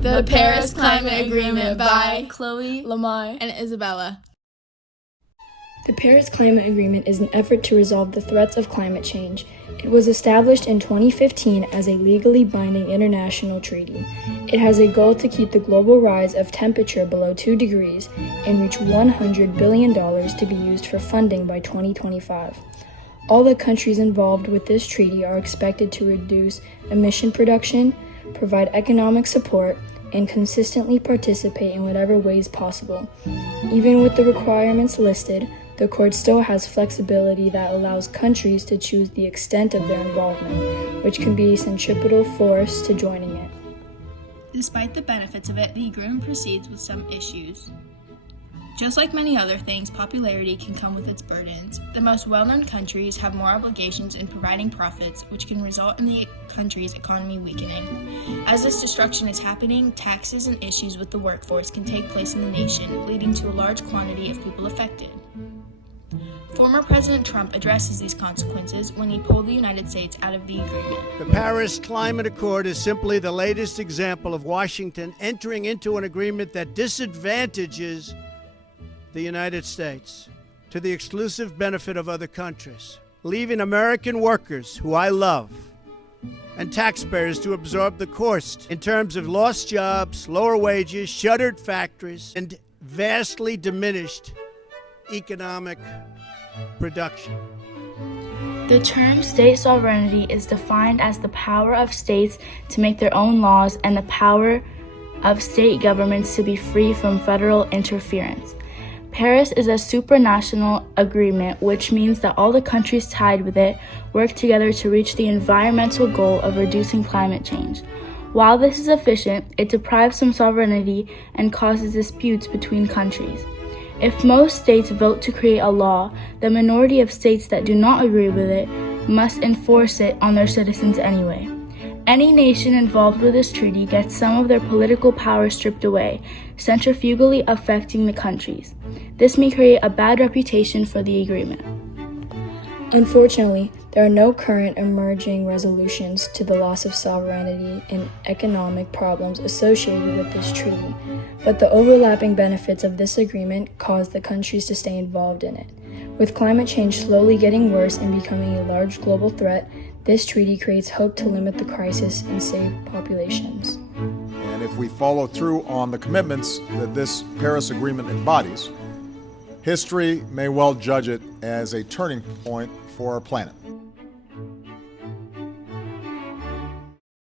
The Paris Climate Agreement by Chloe, Lamai, and Isabella. The Paris Climate Agreement is an effort to resolve the threats of climate change. It was established in 2015 as a legally binding international treaty. It has a goal to keep the global rise of temperature below 2 degrees and reach $100 billion to be used for funding by 2025. All the countries involved with this treaty are expected to reduce emission production, provide economic support, and consistently participate in whatever ways possible. Even with the requirements listed, the Accord still has flexibility that allows countries to choose the extent of their involvement, which can be a centripetal force to joining it. Despite the benefits of it, the agreement proceeds with some issues. Just like many other things, popularity can come with its burdens. The most well-known countries have more obligations in providing profits, which can result in the country's economy weakening. As this destruction is happening, taxes and issues with the workforce can take place in the nation, leading to a large quantity of people affected. Former President Trump addresses these consequences when he pulled the United States out of the agreement. The Paris Climate Accord is simply the latest example of Washington entering into an agreement that disadvantages the United States to the exclusive benefit of other countries, leaving American workers, who I love, and taxpayers to absorb the cost in terms of lost jobs, lower wages, shuttered factories, and vastly diminished economic production. The term state sovereignty is defined as the power of states to make their own laws and the power of state governments to be free from federal interference. Paris is a supranational agreement, which means that all the countries tied with it work together to reach the environmental goal of reducing climate change. While this is efficient, it deprives some sovereignty and causes disputes between countries. If most states vote to create a law, the minority of states that do not agree with it must enforce it on their citizens anyway. Any nation involved with this treaty gets some of their political power stripped away, centrifugally affecting the countries. This may create a bad reputation for the agreement. Unfortunately, there are no current emerging resolutions to the loss of sovereignty and economic problems associated with this treaty, but the overlapping benefits of this agreement cause the countries to stay involved in it. With climate change slowly getting worse and becoming a large global threat, this treaty creates hope to limit the crisis and save populations. And if we follow through on the commitments that this Paris Agreement embodies, history may well judge it as a turning point for our planet.